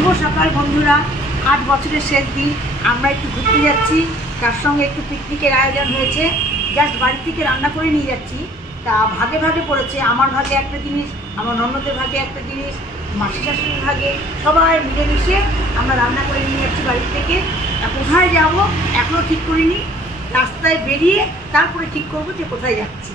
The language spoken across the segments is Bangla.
শুভ সকাল বন্ধুরা। 8 বছরের শেষ দিন, আমরা একটু ঘুরতে যাচ্ছি, তার সঙ্গে একটু পিকনিকের আয়োজন হয়েছে। জাস্ট বাড়ি থেকে রান্না করে নিয়ে যাচ্ছি। তা ভাগে ভাগে পড়েছে, আমার ভাগে একটা জিনিস, আমার ননদের ভাগে একটা জিনিস, মাসি শাশুড়ির ভাগে, সবাই মিলেমিশে আমরা রান্না করে নিয়ে যাচ্ছি বাড়ি থেকে। তা কোথায় যাব এখনও ঠিক করিনি, রাস্তায় বেরিয়ে তারপরে ঠিক করবো যে কোথায় যাচ্ছি।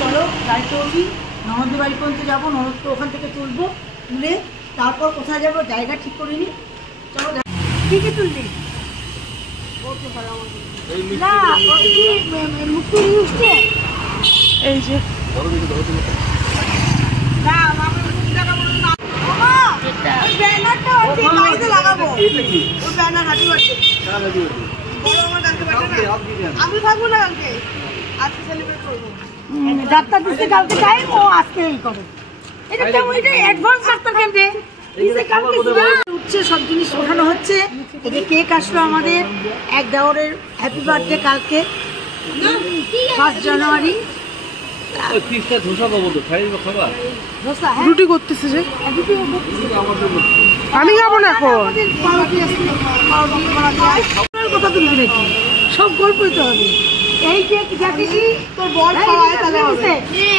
চলো গাড়িতে উঠি, ননদের বাড়ি পর্যন্ত যাবো, ননদকে ওখান থেকে তুলবো, তুলে তারপর কোথায় যাবো জায়গা ঠিক করিনি। চলো কি কি তুলবি? না মুক্তি উঠছে এই যে আমি থাকবো না কালকে, আজকে সেলিব্রেট করবো। ডাক্তার দিচ্ছে কালকে টাইম, ও আজকে এই করে। এটা কেমন, এটা অ্যাডভান্স ডাক্তার কেন্দ্রে উঠছে, সব জিনিস ওঠানো হচ্ছে। এদিকে কেক আসলো আমাদের, এক দেওরের হ্যাপি বার্থডে কালকে 1 জানুয়ারি। রুটি করতেছে যে আমি যাবো না এখন। কথা তুলবি নাকি, সব গল্পই তো হবে। এই যে তোর বল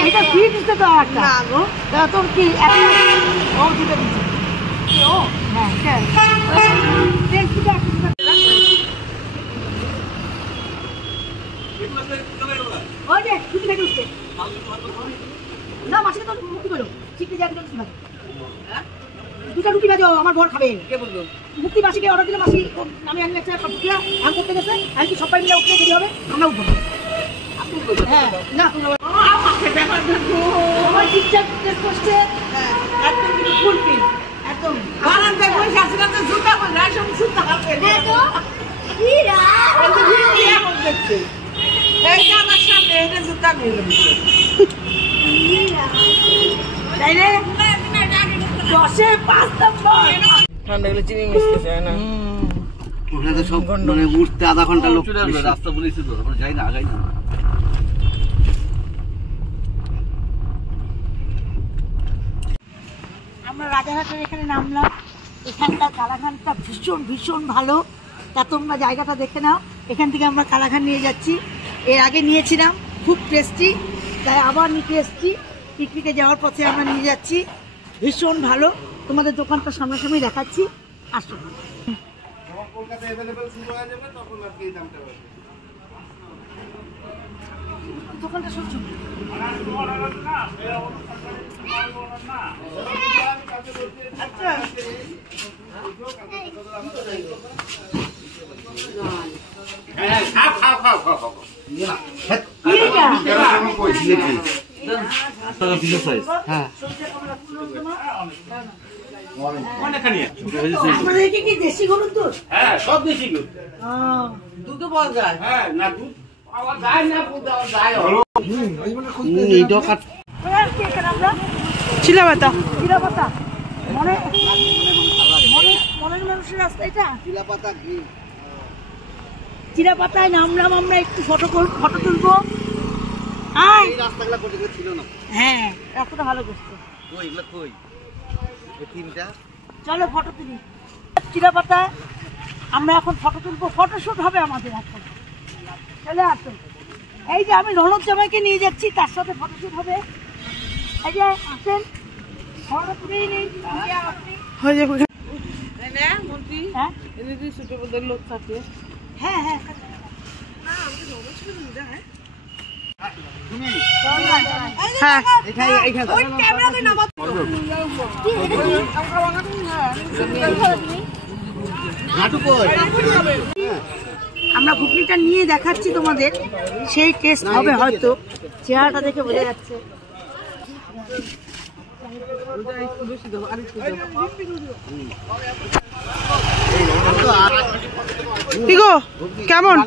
এটা ফ্রি দিতে তো একটা তোর কি ও দিতে দিচ্ছে ও হ্যাঁ ওই যে ছুটি থেকে উঠছে না, মাসিকে তো মুক্তি করো শিখতে যাবি দুটা রুটি বাজো, আমার বর খাবে। মুক্তি মাসিকে অর্ডার দিলে মাসি আমি আনলে ভাগ করতে গেছে, আর কি সবাই মিলে উঠলে যদি হবে আমরা উঠবো। হ্যাঁ না আমার ঠিকঠাক করছে একদম, কিন্তু ফুলফিল একদম। ঠান্ডা গেলে চিনি মিশতেছে না, ওখানে তো সব মানে উঠতে আধা ঘন্টা লোক রাস্তা বলেছি তো, যাই না আগাই না। আমরা রাজারহাটের এখানে নামলাম। এখানকার কালাঘানটা ভীষণ ভীষণ ভালো, তা তোমরা জায়গাটা দেখে নাও। এখান থেকে আমরা কালাঘান নিয়ে যাচ্ছি, এর আগে নিয়েছিলাম, খুব টেস্টি, তাই আবার নিতে এসেছি। পিকনিকে যাওয়ার পথে আমরা নিয়ে যাচ্ছি, ভীষণ ভালো। তোমাদের দোকানটা সামনাসামনি দেখাচ্ছি, আসো। দোকানটা সব ছোট। আচ্ছা দেশি গরুর দুধ? হ্যাঁ সব দেশি গরু, দুধও পাওয়া যায়। হ্যাঁ না দুধ পাওয়া যায় না, চিলাপাতা মনের মানুষের রাস্তা এটা। চিলাপাতায় নামলাম আমরা, একটু ফটো তুলবো। হ্যাঁ রাস্তাটা ভালো করছে, চলো ফটো তুলি। চিলাপাতায় আমরা এখন ফটো তুলবো, ফটোশুট হবে আমাদের এখন, চলে আসো। এই যে আমি রণদ জামাইকে নিয়ে যাচ্ছি, তার সাথে ফটোশুট হবে। এই যে আসেন, ফটো তুলেই নেই মন্ত্রী। লোক থাকে। হ্যাঁ হ্যাঁ আমরা ঘুগনিটা নিয়ে দেখাচ্ছি তোমাদের, সেই টেস্ট হবে হয়তো, চেহারাটা দেখে বোঝা যাচ্ছে। কেমন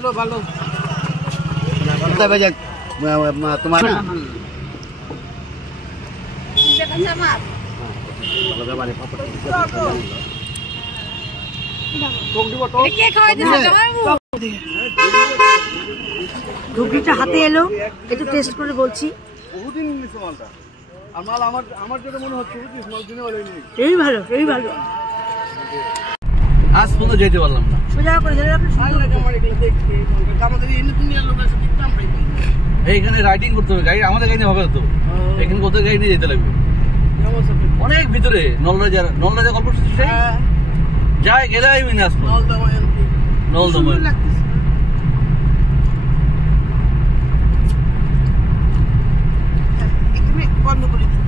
তোমার ঘুগনিটা হাতে এলো, একটু টেস্ট করে বলছি। আমার যেটা মনে হচ্ছে এই ভালো এই ভালো। আজ পর্যন্ত যেতে পারলাম না। সোজা করে ধরে আপনি এইখানে রাইডিং করতে হবে, গাড়ি আমাদের গাড়ি হবে তো, এখানে কত গাড়ি নিয়ে যেতে লাগবে অনেক ভিতরে। নলরাজা গল্প যায় গেলে আমি না আসবো নলদমা। বন্ধ করে দিন।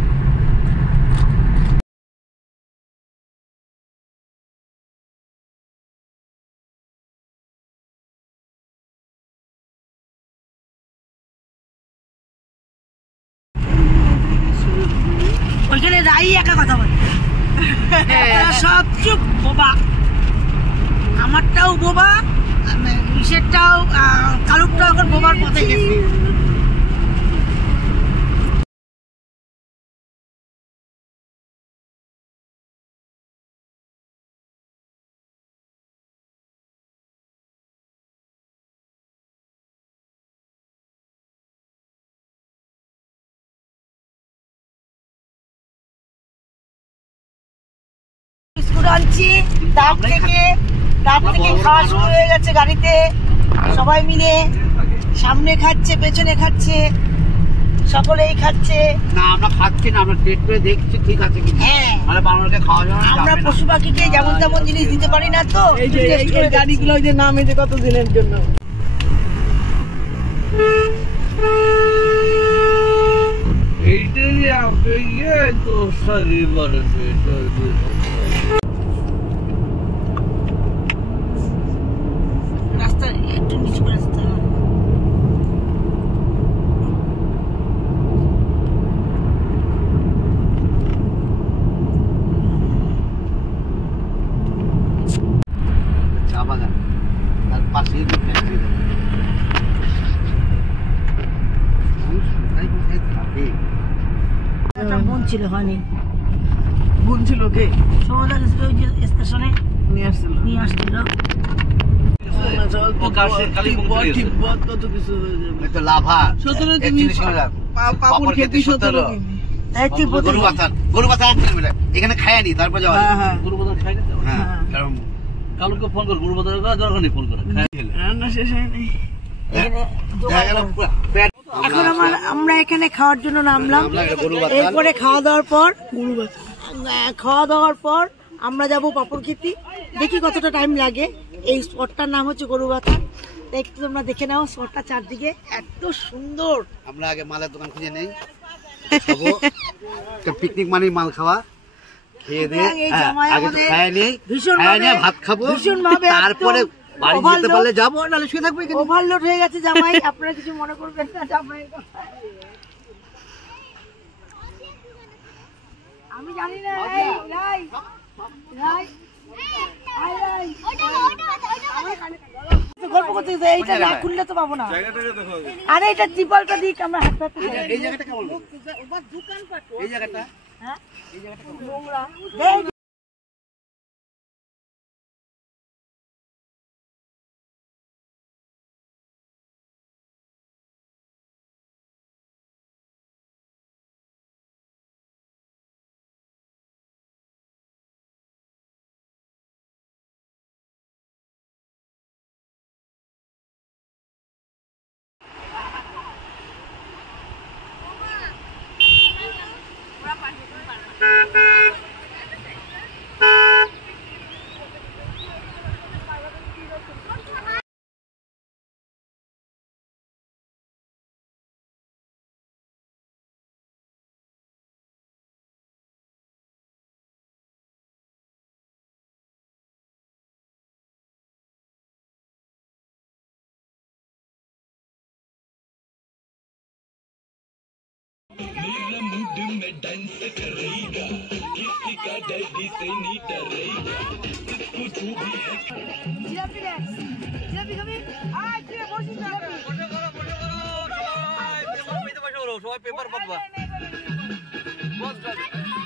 ওইখানে রাই একা কথা বলে, সব চুপ বোবা। আমারটাও বোবা, ইসেরটাও কালুরটাও এখন বোবার পথে গেছে। বিস্কুট আনছি, তার থেকে খাওয়া শুরু হয়ে গেছে গাড়িতে। সবাই মিলে সামনে খাচ্ছে, পেছনে খাচ্ছে, সকলেই খাচ্ছে। না আমরা খাচ্ছি না, আমরা টেস্ট করে দেখছি ঠিক আছে কি। হ্যাঁ, খাওয়া যাবে। আমরা পশু পাখিকে যেমন তেমন জিনিস দিতে পারি না তো। এই গাড়িগুলো যে নামে যে কত দিনের জন্য। এইটাই আপনি তো শরীর বড় রাস্তা একটু নিচু করে আসতে হবে। চা বাগান তার পাশেই একটা বোন ছিল, হয়নি গুণ ছিল কে সৌদা গেছিল ওই যে স্টেশনে নিয়ে আসছিল। নিয়ে আসছিল। কত কিছু হয়ে যাবে। তো লাভা 17 তুমি পাপড় খেতে 17 তাই তুই গরু বাতা এখানে খায় নি, তারপর যাওয়া হ্যাঁ গরু বাতা খাই না। হ্যাঁ কারণ কালুকে ফোন কর, গরু বাতা দরকার নেই ফোন করে। রান্না শেষ হয়নি। এখন আমরা এখানে খাওয়ার জন্য নামলাম। এরপরে খাওয়া দাওয়ার পর আমরা যাব পাপড় খেতে। দেখি কতটা টাইম লাগে। এই স্পটটার নাম হচ্ছে গরুবাথা। একটু তোমরা দেখে নাও স্পটটা, চারদিকে এত সুন্দর। আমরা আগে মালের দোকান খুঁজে নেই, পিকনিক মানে মাল খাওয়া, খেয়ে দিয়ে আগে তো খায় নেই, ভাত খাবো, তারপরে বাড়ি যেতে পারলে যাবো, নাহলে শুয়ে থাকবো। ওভারলোড হয়ে গেছে জামাই, আপনারা কিছু মনে করবেন না জামাই। আমি জানি না গল্প করতে এইটা না খুললে তো পাবো না। আরে এটা ত্রিপলটা দিক, আমরা হাত পাতে। এই জায়গাটা কেমন? এই জায়গাটা হ্যাঁ নোংরা। मेरा मूड में डांस करेगा, किसी का डैडी से नहीं डरेगा, कुछ भी है। জিলাপি দেখ, জিলাপি খাবি? আয় তুই বসিস না। সবাই পেপার পাতবা,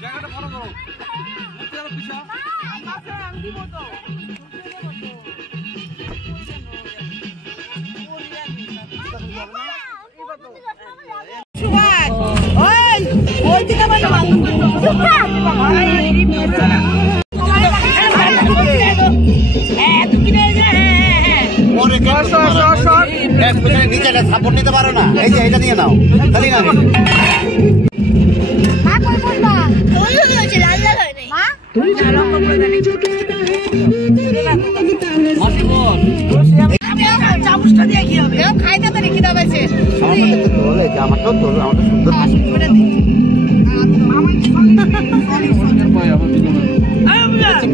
জায়গাটা ফলো করো। আমি দিব তো। ওই দিকে নিচে সাপোর্ট নিতে পারো না, এই যে এটা নিয়ে নাও খালি না। চামচটা দিয়ে কি হবে? আমার তো তোল, আমার তো সুন্দর।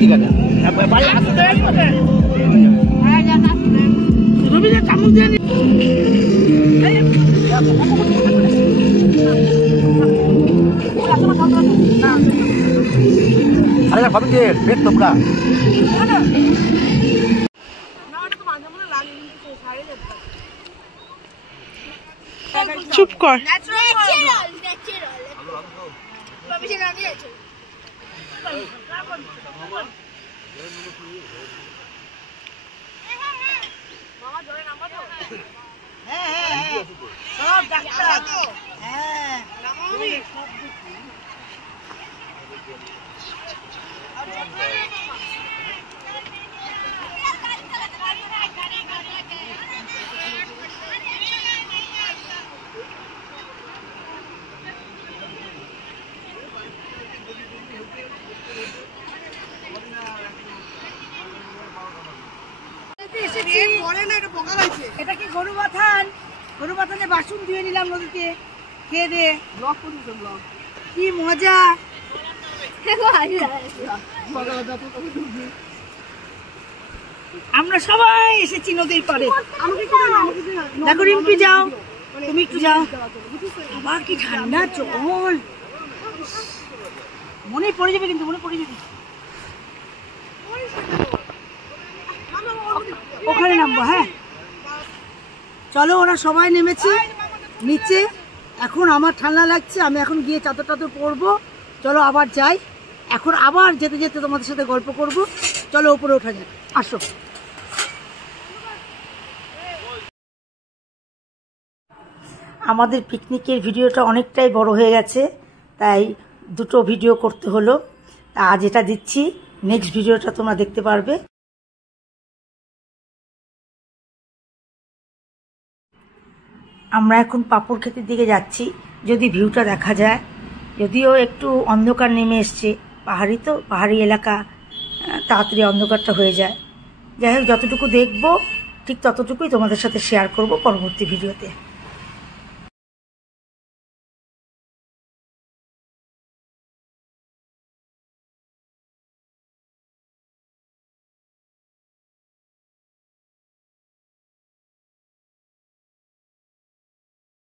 ঠিক আছে, চামচ দিয়ে আরে ভাবি যে পেট তোমরা চুপ কর। সব ডাক্তার। হ্যাঁ এটা কি গরু বাথান? গরু বাথানে বাসন ধুয়ে নিলাম নদীতে, খেয়ে দে। কি মজা! আমরা সবাই এসেছি নদীর পাড়ে। দেখো রিম্পি, যাও তুমি একটু যাও। আবার কি ঠান্ডা জল, মনে পড়ে যাবে, কিন্তু মনে পড়ে যাবে। ওখানে নামবো। হ্যাঁ চলো, ওরা সবাই নেমেছে নিচে। এখন আমার ঠান্ডা লাগছে, আমি এখন গিয়ে চাদর টাদর পরবো। চলো আবার যাই, এখন আবার যেতে যেতে তোমাদের সাথে গল্প করব। চলো উপরে ওঠা যাক, আসো। আমাদের পিকনিকের ভিডিওটা অনেকটাই বড় হয়ে গেছে, তাই দুটো ভিডিও করতে হলো। আজ এটা দিচ্ছি, নেক্সট ভিডিওটা তোমরা দেখতে পারবে। আমরা এখন পাপড় ক্ষেতের দিকে যাচ্ছি, যদি ভিউটা দেখা যায়। যদিও একটু অন্ধকার নেমে এসছে, পাহাড়ি তো, পাহাড়ি এলাকা, তাড়াতাড়ি অন্ধকারটা হয়ে যায়। যাই হোক, যতটুকু দেখবো ঠিক ততটুকুই তোমাদের সাথে শেয়ার করব পরবর্তী ভিডিওতে।